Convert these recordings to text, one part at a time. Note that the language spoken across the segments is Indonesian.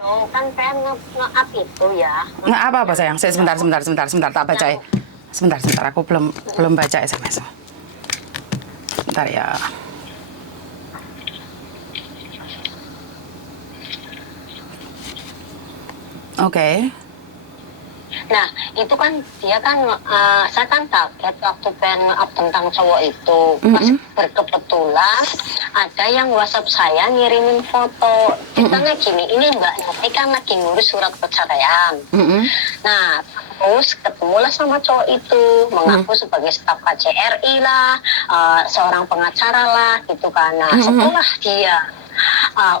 Oh, kan saya nge-up itu ya. Nggak apa-apa sayang. Saya sebentar tak baca ya. Sebentar, aku belum baca SMS. Bentar ya. Oke. Nah, itu kan dia kan, saya kan kaget waktu pengen nge-up tentang cowok itu. Pas berkebetulan ada yang WhatsApp saya ngirimin foto. Ceritanya gini, ini Mbak Nati kan lagi ngurus surat perceraian. Nah, terus ketemulah sama cowok itu, mengaku sebagai staf KJRI lah, seorang pengacara lah, gitu kan. Nah, setelah dia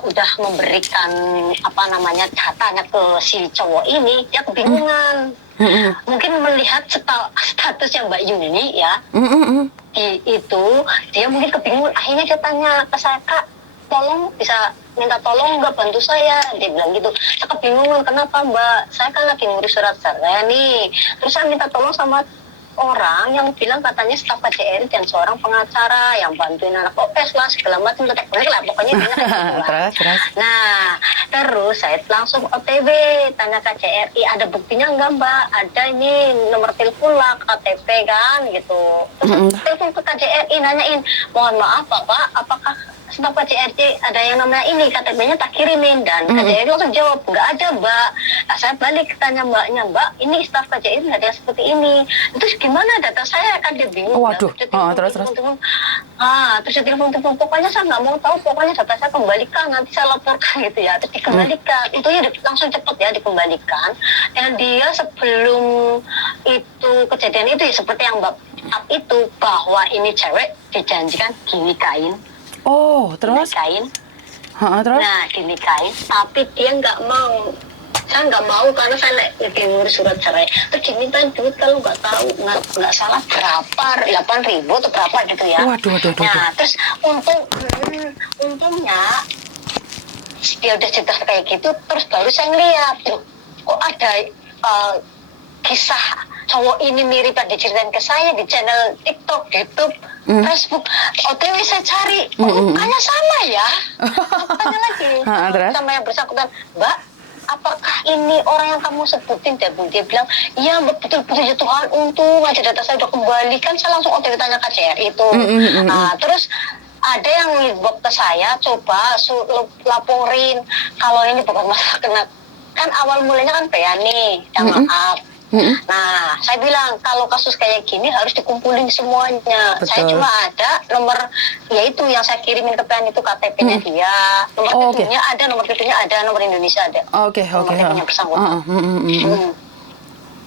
udah memberikan datanya ke si cowok ini, dia kebingungan. Mungkin melihat statusnya Mbak Yuni ya, itu dia mungkin kebingungan. Akhirnya dia tanya ke saya, Kak, tolong bisa minta tolong nggak bantu saya, dia bilang gitu. Saya kebingungan, kenapa Mbak, saya kan lagi ngurus surat cerai nih, terus saya minta tolong sama orang yang bilang katanya staf KJRI dan seorang pengacara yang bantuin anak OS lah segala macam, pokoknya dia Terus. Nah, terus saya langsung OTW tanya KJRI, ada buktinya nggak Mbak? Ada ini nomor telepon lah, KTP kan gitu. Terus telepon ke KJRI nanyain, mohon maaf Bapak, apakah staf KJRI ada yang namanya ini, KTP-nya tak kirimin. Dan KJRI langsung jawab, nggak ada Mbak. Nah, saya balik tanya Mbaknya, Mbak ini staf KJRI nggak ada yang seperti ini. Terus gimana data saya, kan dia bingung. Waduh, terus. Terus dia telepon, pokoknya saya nggak mau tahu, pokoknya data saya kembalikan, nanti saya laporkan gitu ya. Terus dikembalikan, itu ya langsung cepet ya dikembalikan. Dan dia sebelum itu kejadian itu ya seperti yang Mbak itu, bahwa ini cewek dijanjikan dinikahin. Oh, terus? Dinikahin. Terus? Nah, dinikahin, tapi dia nggak mau. Saya nggak mau karena saya lagi ngurus surat cerai. Terus dimintain duit kalau nggak tahu, nggak salah berapa, 8.000 atau berapa gitu ya. Waduh. Nah, terus untungnya dia udah cerita kayak gitu, terus baru saya ngeliat, kok ada kisah cowok ini mirip yang diceritain ke saya di channel TikTok, YouTube, Facebook. OTW saya cari, mukanya sama ya. Tanya lagi sama yang bersangkutan, Mbak, apakah ini orang yang kamu sebutin? Dia bilang, iya betul-betul ya Tuhan, untung aja data saya udah kembali. Kan saya langsung OTW tanya KJRI itu. Nah, terus ada yang inbox ke saya, coba laporin kalau ini bukan masalah kena. Kan awal mulanya kan PA nih, yang maaf. Nah, saya bilang kalau kasus kayak gini harus dikumpulin semuanya. Betul. Saya cuma ada nomor, yaitu yang saya kirimin ke PN itu KTP-nya dia, nomor TV-nya ada, nomor TV-nya ada, nomor Indonesia ada. Oke. Nomor TV-nya bersangkutan.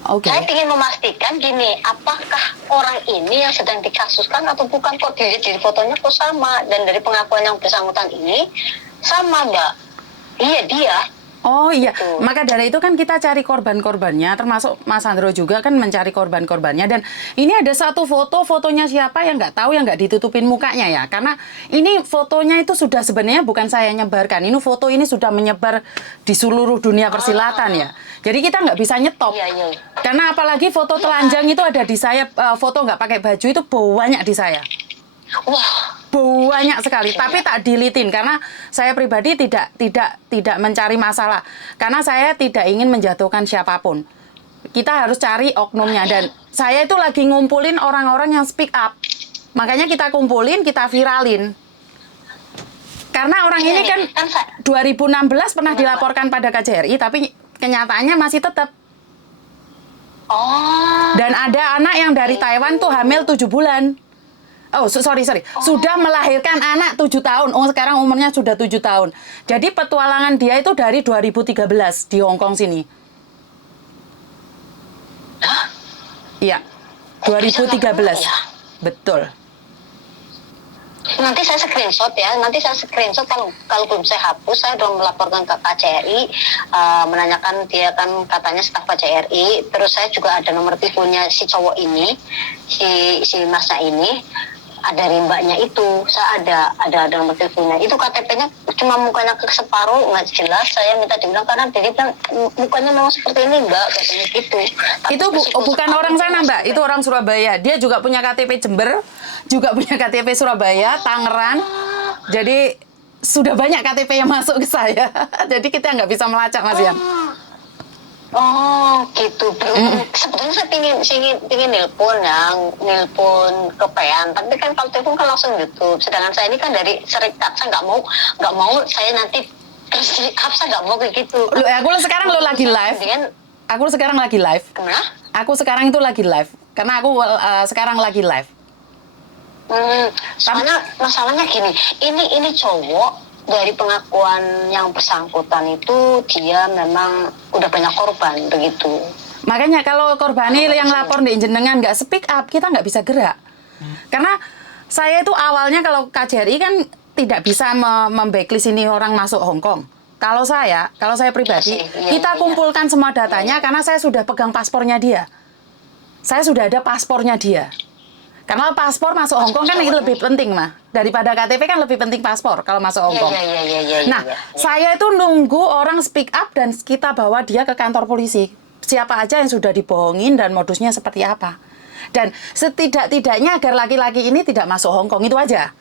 Oke. Saya ingin memastikan gini, apakah orang ini yang sedang dikasuskan atau bukan, kok dilihat dari fotonya kok sama, dan dari pengakuan yang bersangkutan ini sama Mbak. Iya dia. Oh iya, maka dari itu kan kita cari korban-korbannya, termasuk Mas Sandro juga kan mencari korban-korbannya. Dan ini ada satu fotonya siapa yang nggak tahu, yang nggak ditutupin mukanya ya. Karena ini fotonya itu sudah sebenarnya bukan saya nyebarkan, ini foto ini sudah menyebar di seluruh dunia persilatan ya. Jadi kita nggak bisa nyetop. Iya. Karena apalagi foto telanjang itu ada di saya, foto nggak pakai baju itu banyak di saya. Wah, banyak sekali, tapi tak dilitin karena saya pribadi tidak mencari masalah, karena saya tidak ingin menjatuhkan siapapun. Kita harus cari oknumnya, dan saya itu lagi ngumpulin orang-orang yang speak up, makanya kita kumpulin, kita viralin. Karena orang ini kan 2016 pernah dilaporkan pada KJRI, tapi kenyataannya masih tetap. Dan ada anak yang dari Taiwan tuh hamil 7 bulan. Oh, sorry. Sudah melahirkan anak 7 tahun. Oh, sekarang umurnya sudah 7 tahun. Jadi petualangan dia itu dari 2013 di Hong Kong sini. Iya. 2013. Betul. Nanti saya screenshot ya. Kalau belum saya hapus, saya sudah melaporkan ke KJRI, menanyakan dia kan katanya staf KJRI. Terus saya juga ada nomor teleponnya si cowok ini, si masnya ini. Ada rimbanya itu, saya ada nomor teleponnya. Itu KTP-nya cuma mukanya ke separuh, nggak jelas. Saya minta dibilang karena dia bilang mukanya memang seperti ini Mbak, katanya gitu. Itu bukan orang sana Mbak, itu orang Surabaya. Dia juga punya KTP Jember, juga punya KTP Surabaya, Tangerang. Jadi sudah banyak KTP yang masuk ke saya. Jadi kita nggak bisa melacak, Mas Yan. Oh gitu. Sebetulnya saya pingin nelpon ke PEAN, tapi kan kalau telepon kan langsung YouTube. Sedangkan saya ini kan dari serikat, saya nggak mau saya nanti terus di up, saya nggak mau kayak gitu. Aku sekarang lagi live. Aku sekarang lagi live. Kemana? Aku sekarang itu lagi live. Karena aku sekarang lagi live. Soalnya masalahnya gini, ini cowok dari pengakuan yang bersangkutan itu dia memang udah banyak korban begitu. Makanya kalau korban yang lapor di jenengan nggak speak up, kita nggak bisa gerak. Karena saya itu awalnya kalau KJRI kan tidak bisa membacklist ini orang masuk Hong Kong. Kalau saya pribadi, kita kumpulkan semua datanya karena saya sudah pegang paspornya dia. Saya sudah ada paspornya dia. Karena paspor masuk Hong Kong kan itu lebih penting, mah. Daripada KTP kan lebih penting paspor kalau masuk Hong Kong. Nah, saya itu nunggu orang speak up dan kita bawa dia ke kantor polisi. Siapa aja yang sudah dibohongin dan modusnya seperti apa. Dan setidak-tidaknya agar laki-laki ini tidak masuk Hong Kong, itu aja.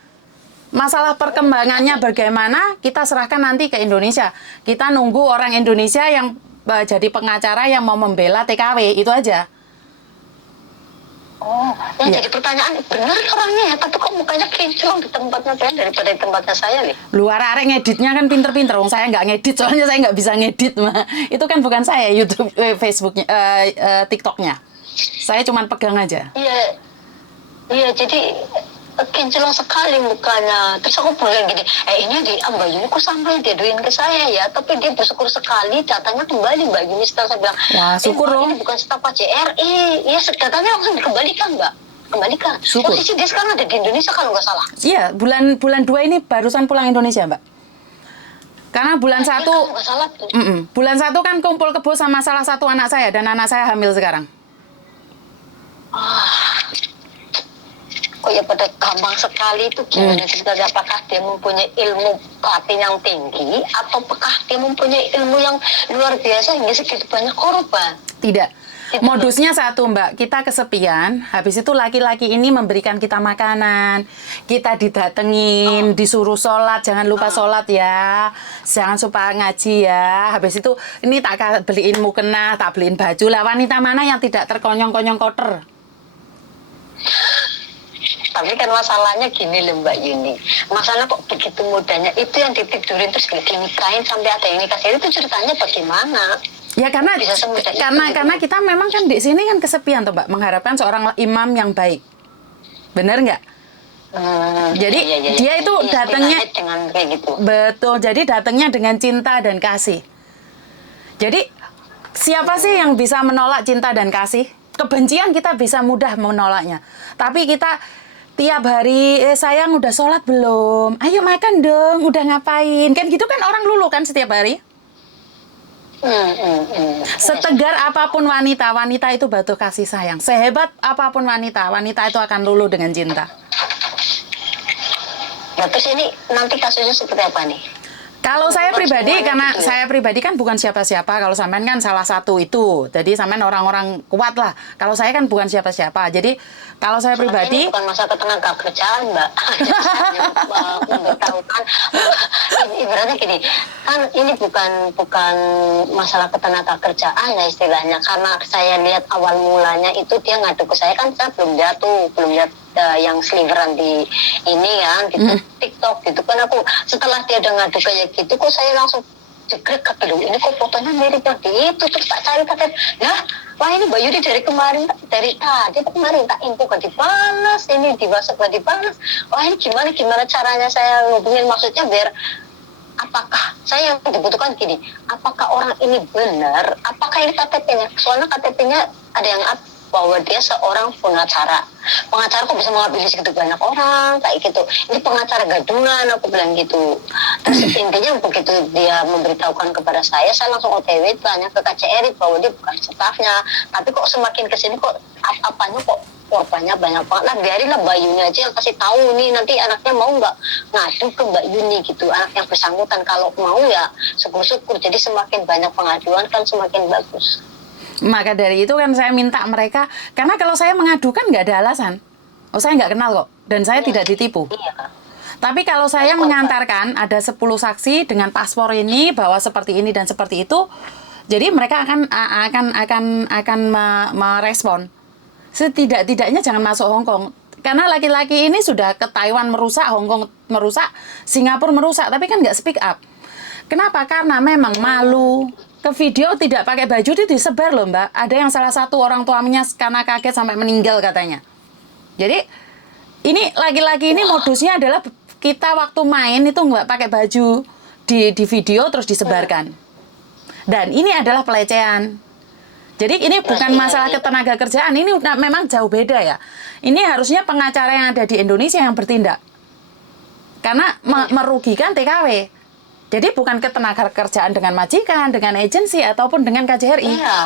Masalah perkembangannya bagaimana, kita serahkan nanti ke Indonesia. Kita nunggu orang Indonesia yang jadi pengacara yang mau membela TKW, itu aja. Oh, jadi pertanyaan, benar orangnya ya, tapi kok mukanya kinclong di tempatnya Ben daripada di tempatnya saya nih? Luar arek ngeditnya kan pinter-pinter, saya nggak ngedit, soalnya saya nggak bisa ngedit, mah. Itu kan bukan saya, YouTube, Facebooknya, TikToknya. Saya cuma pegang aja. Iya, jadi kinclong sekali mukanya. Terus aku bilang gini, ini di Mbak Yuni kok sampai diaduin ke saya ya, tapi dia bersyukur sekali datanya kembali Mbak Yuni. Setelah saya bilang, wah syukur loh. Ini bukan staf KJRI, ya datanya langsung dikembalikan Mbak. Kembalikan. Syukur. Posisi dia sekarang ada di Indonesia kalau nggak salah. Iya, bulan 2 ini barusan pulang Indonesia Mbak. Karena bulan 1, bulan 1 kan kumpul kebo sama salah satu anak saya, dan anak saya hamil sekarang. Kok ya pada gampang sekali itu gimana ceritanya? Apakah dia mempunyai ilmu pelatihan yang tinggi atau apakah dia mempunyai ilmu yang luar biasa hingga segitu banyak korban? Tidak. Modusnya satu Mbak, kita kesepian, habis itu laki-laki ini memberikan kita makanan, kita didatengin, disuruh sholat, jangan lupa sholat ya, jangan lupa ngaji ya, habis itu ini tak beliin mukena, tak beliin baju lah. Wanita mana yang tidak terkonyong-konyong kotor? Tapi kan masalahnya gini loh Mbak Yuni, masalah kok begitu mudahnya itu yang ditidurin terus dinikahin sampai ada yang nikah, itu ceritanya bagaimana? Ya karena kita memang kan di sini kan kesepian tuh Mbak, mengharapkan seorang imam yang baik, benar nggak? Jadi dia itu datangnya dengan kayak gitu. Betul, jadi datangnya dengan cinta dan kasih. Jadi siapa sih yang bisa menolak cinta dan kasih? Kebencian kita bisa mudah menolaknya, tapi kita tiap hari, sayang udah sholat belum? Ayo makan dong, udah ngapain? Kan gitu kan orang luluh kan setiap hari. Setegar apapun wanita, wanita itu butuh kasih sayang. Sehebat apapun wanita, wanita itu akan luluh dengan cinta. Nah, terus ini nanti kasusnya seperti apa nih? Kalau saya pribadi, karena saya pribadi kan bukan siapa-siapa. Kalau sampean kan salah satu itu. Jadi sampean orang-orang kuat lah. Kalau saya kan bukan siapa-siapa. Jadi kalau saya pribadi... Ini bukan masalah ketenaga kerjaan, Mbak. Memberitahukan. Ibaratnya gini, kan ini bukan masalah ketenaga kerjaan ya istilahnya. Karena saya lihat awal mulanya itu dia ngadu ke saya, kan saya belum lihat yang sliveran di ini kan, di TikTok gitu kan. Aku setelah dia udah ngadu kayak gitu, kok saya langsung jegrek ke dulu, ini kok fotonya mirip yang di itu. Terus tak cari pakai, ya wah ini Mbak Yudi dari kemarin, dari tadi kemarin tak info kan dibalas, ini di WhatsApp kan dibalas. Wah ini gimana caranya saya ngubungin, maksudnya biar apakah saya yang dibutuhkan gini, apakah orang ini benar, apakah ini KTP-nya, soalnya KTP-nya ada yang bahwa dia seorang pengacara kok bisa mengambil segitu banyak orang kayak gitu, ini pengacara gadungan, aku bilang gitu. Terus intinya begitu dia memberitahukan kepada saya langsung OTW tanya ke KJRI bahwa dia bukan stafnya, tapi kok semakin kesini kok apanya kok korbannya banyak banget. Nah biarinlah Mbak Yuni aja yang kasih tahu nih, nanti anaknya mau nggak ngadu ke Mbak Yuni gitu, anak yang bersangkutan. Kalau mau ya syukur-syukur, jadi semakin banyak pengaduan kan semakin bagus. Maka dari itu kan saya minta mereka, karena kalau saya mengadukan nggak ada alasan. Oh saya nggak kenal kok, dan saya tidak ditipu. Tapi kalau saya mengantarkan ada 10 saksi dengan paspor ini bahwa seperti ini dan seperti itu, jadi mereka akan merespon. Setidak-tidaknya jangan masuk Hong Kong. Karena laki-laki ini sudah ke Taiwan merusak, Hong Kong merusak, Singapura merusak, tapi kan nggak speak up. Kenapa? Karena memang malu. Ke video tidak pakai baju itu disebar loh Mbak. Ada yang salah satu orang tuanya karena kaget sampai meninggal katanya. Jadi ini laki-laki ini modusnya adalah kita waktu main itu nggak pakai baju di video terus disebarkan. Dan ini adalah pelecehan. Jadi ini bukan masalah ketenaga kerjaan, ini memang jauh beda ya. Ini harusnya pengacara yang ada di Indonesia yang bertindak. Karena merugikan TKW. Jadi bukan ketenaga kerjaan dengan majikan, dengan agensi ataupun dengan KJRI. Iya.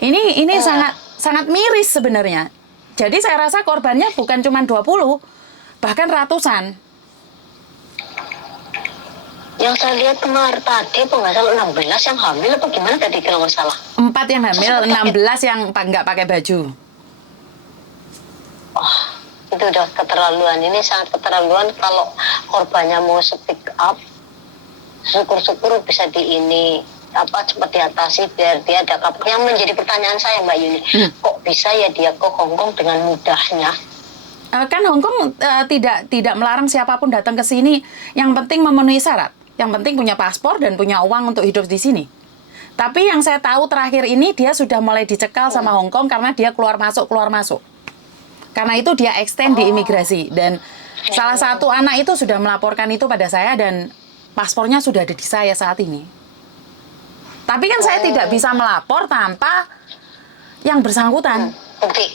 Ini sangat miris sebenarnya. Jadi saya rasa korbannya bukan cuma 20, bahkan ratusan. Yang saya lihat kemarin tadi apa nggak salah 16 yang hamil apa gimana tadi kalau nggak salah. 4 yang hamil, 16 yang nggak pakai baju. Oh, itu udah keterlaluan. Ini sangat keterlaluan kalau korbannya mau speak up. Syukur-syukur bisa cepat diatasi biar dia ada kapal. Yang menjadi pertanyaan saya Mbak Yuni, kok bisa ya dia ke Hongkong dengan mudahnya? Kan Hongkong tidak melarang siapapun datang ke sini. Yang penting memenuhi syarat. Yang penting punya paspor dan punya uang untuk hidup di sini. Tapi yang saya tahu terakhir ini dia sudah mulai dicekal sama Hongkong karena dia keluar masuk. Karena itu dia extend di imigrasi dan salah satu anak itu sudah melaporkan itu pada saya dan paspornya sudah ada di saya saat ini. Tapi kan saya tidak bisa melapor tanpa yang bersangkutan. Bukti.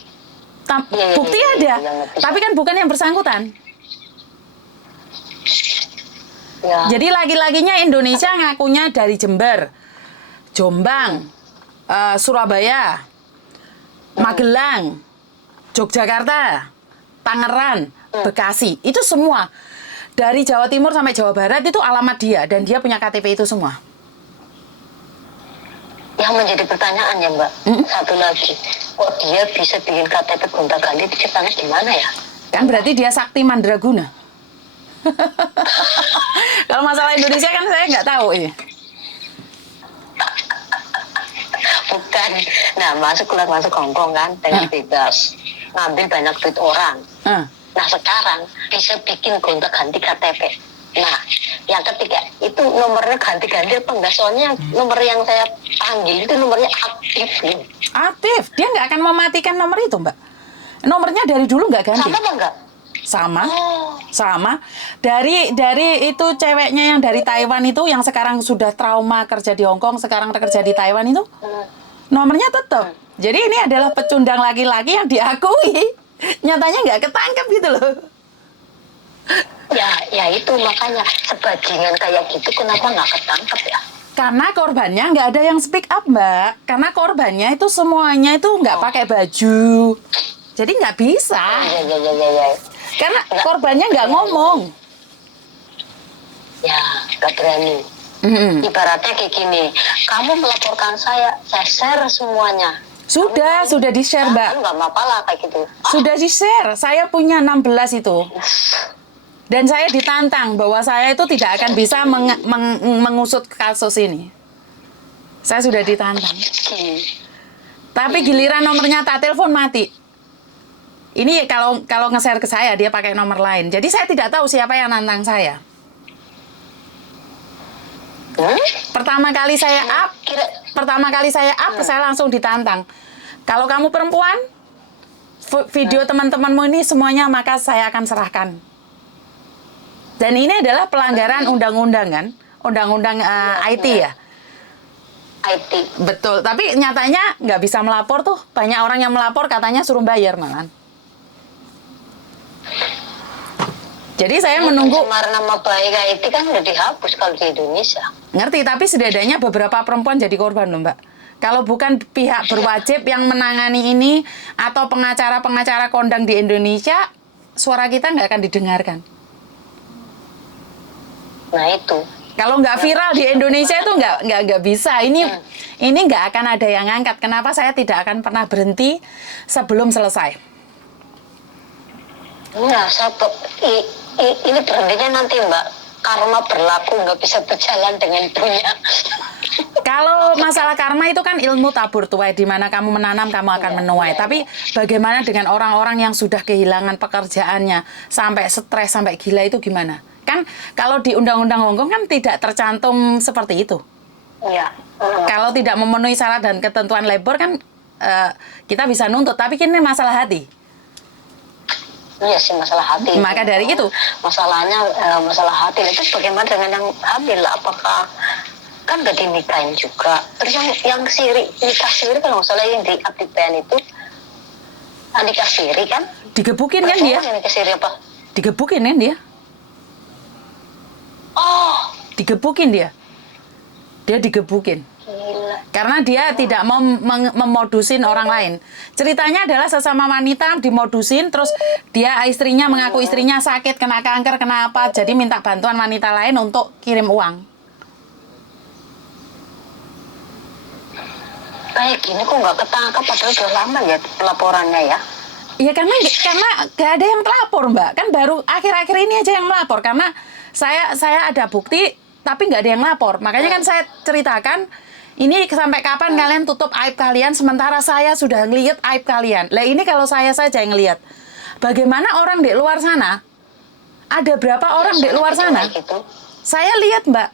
Bukti ada, tapi kan bukan yang bersangkutan. Ya. Jadi lagi-laginya Indonesia ngakunya dari Jember, Jombang, Surabaya, Magelang, Yogyakarta, Tangerang, Bekasi. Itu semua. Dari Jawa Timur sampai Jawa Barat itu alamat dia. Dan dia punya KTP itu semua. Yang menjadi pertanyaan ya Mbak, satu lagi. Kok dia bisa bikin KTP gonta-ganti itu ceritanya gimana ya? Kan berarti dia sakti mandraguna. Kalau masalah Indonesia kan saya nggak tahu ini. Bukan. Nah, keluar masuk Hongkong kan dengan bebas. Ngambil banyak duit orang. Nah, sekarang bisa bikin gonta-ganti KTP. Nah, yang ketiga, itu nomornya ganti-ganti apa enggak? Soalnya nomor yang saya panggil itu nomornya aktif. Aktif? Dia nggak akan mematikan nomor itu, Mbak. Nomornya dari dulu nggak ganti. Sama apa enggak? Sama. Dari itu ceweknya yang dari Taiwan itu, yang sekarang sudah trauma kerja di Hongkong, sekarang kerja di Taiwan itu, nomornya tetap. Jadi ini adalah pecundang laki-laki yang diakui. Nyatanya nggak ketangkep gitu loh. Ya itu makanya sebajingan kayak gitu kenapa nggak ketangkep ya? Karena korbannya nggak ada yang speak up Mbak. Karena korbannya itu semuanya itu nggak pakai baju. Jadi nggak bisa. Ya. Karena korbannya nggak ngomong. Ya, nggak berani. Ibaratnya kayak gini, kamu melaporkan saya share semuanya. Sudah di-share, Mbak. Nggak apa-apa lah kayak gitu. Sudah di-share. Saya punya 16 itu. Dan saya ditantang bahwa saya itu tidak akan bisa mengusut kasus ini. Saya sudah ditantang. Tapi giliran nomornya tak telepon mati. Ini kalau nge-share ke saya dia pakai nomor lain. Jadi saya tidak tahu siapa yang nantang saya. Pertama kali saya up, saya langsung ditantang. Kalau kamu perempuan, video teman-temanmu ini semuanya maka saya akan serahkan. Dan ini adalah pelanggaran undang-undang kan? Undang-undang IT ya? IT. Betul, tapi nyatanya nggak bisa melapor tuh. Banyak orang yang melapor katanya suruh bayar malah. Jadi saya menunggu. Pencemaran nama baik IT kan udah dihapus kalau di Indonesia. Ngerti, tapi setidaknya beberapa perempuan jadi korban loh Mbak. Kalau bukan pihak berwajib yang menangani ini atau pengacara-pengacara kondang di Indonesia, suara kita nggak akan didengarkan. Nah itu. Kalau nggak viral di Indonesia itu nggak bisa. Ini nggak akan ada yang ngangkat. Kenapa saya tidak akan pernah berhenti sebelum selesai? Nah, ini berhentinya nanti Mbak, karma berlaku nggak bisa berjalan dengan dunia. Kalau masalah karma itu kan ilmu tabur tuai, di mana kamu menanam kamu akan menuai. Tapi bagaimana dengan orang-orang yang sudah kehilangan pekerjaannya sampai stres sampai gila itu gimana? Kan kalau di Undang-Undang Hongkong kan tidak tercantum seperti itu. Iya. Kalau tidak memenuhi syarat dan ketentuan labor kan kita bisa nuntut. Tapi ini masalah hati. Iya sih, masalah hati. Maka dari itu masalahnya masalah hati itu bagaimana dengan yang hamil? Apakah kan gak dinikahin juga? Terus yang siri nikah siri kalau nggak salah yang di Abdipen itu nikah siri kan? digebukin kan dia? Yang nikah siri apa? Digebukin kan dia? Oh, Digebukin dia. Dia digebukin. gila. Karena dia tidak mau memodusin orang lain. Ceritanya adalah sesama wanita dimodusin, terus dia istrinya mengaku istrinya sakit, kena kanker, kena apa, jadi minta bantuan wanita lain untuk kirim uang. Kayak gini kok nggak ketangkap padahal udah lama ya pelaporannya ya. Ya karena gak ada yang telapor Mbak, kan baru akhir-akhir ini aja yang melapor karena saya ada bukti tapi nggak ada yang lapor. Makanya kan saya ceritakan ini sampai kapan kalian tutup aib kalian sementara saya sudah ngelihat aib kalian. Lah ini kalau saya saja yang ngelihat. Bagaimana orang di luar sana? Ada berapa orang di luar sana? Gitu. Saya lihat Mbak.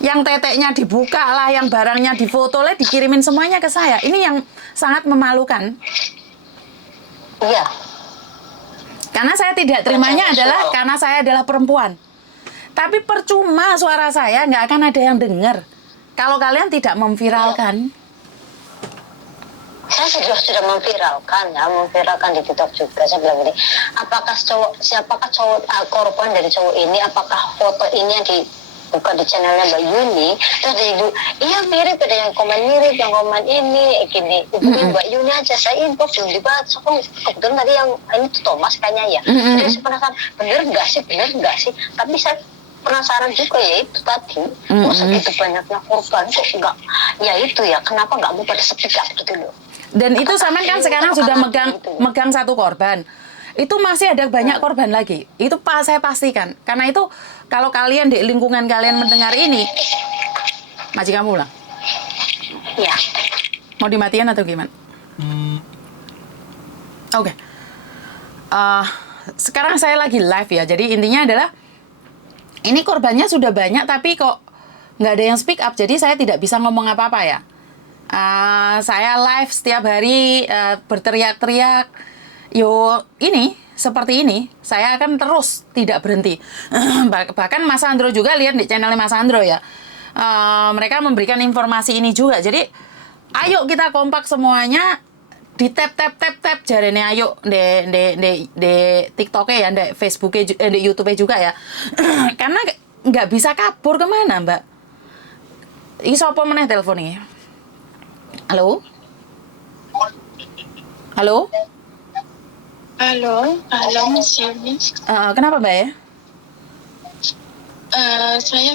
Yang teteknya dibuka lah, yang barangnya difoto lah, dikirimin semuanya ke saya. Ini yang sangat memalukan. Iya. Karena saya tidak terimanya adalah karena saya adalah perempuan. Tapi percuma suara saya nggak akan ada yang dengar. Kalau kalian tidak memviralkan. Saya sudah memviralkan di TikTok juga. Saya bilang gini, siapakah cowok korban dari cowok ini? Apakah foto ini yang dibuka di channelnya Mbak Yuni? Terus iya mirip, ada yang komen mirip, yang komen ini gini. Hubungin Mbak Yuni aja, saya inbox belum dibaca. Kebetulan tadi yang ini tuh Thomas kayaknya ya. Jadi saya penasaran, bener nggak sih? Tapi saya penasaran juga ya itu tadi. Kok segitu banyaknya korban kok enggak? Ya itu ya, kenapa nggak mau pada speak up gitu loh? Dan itu sama kan sekarang sudah megang satu korban. Itu masih ada banyak korban lagi. Itu saya pastikan. Karena itu kalau kalian di lingkungan kalian mendengar ini, majikan kamu pulang. Ya. Mau dimatikan atau gimana? Oke. Sekarang saya lagi live ya. Jadi intinya adalah ini korbannya sudah banyak tapi kok nggak ada yang speak up. Jadi saya tidak bisa ngomong apa-apa ya. Saya live setiap hari berteriak-teriak. Ini seperti ini, saya akan terus tidak berhenti. Bahkan Mas Andro juga lihat di channelnya Mas Andro ya. Mereka memberikan informasi ini juga. Jadi, ayo kita kompak semuanya di tap jarene ayo di TikTok-nya ya, di Facebook-nya, di YouTube-nya juga ya. Karena nggak bisa kabur kemana, Mbak. Ini siapa meneh telepon ini? Halo? Halo? Halo Mas Yuni. Kenapa Mbak ya? Saya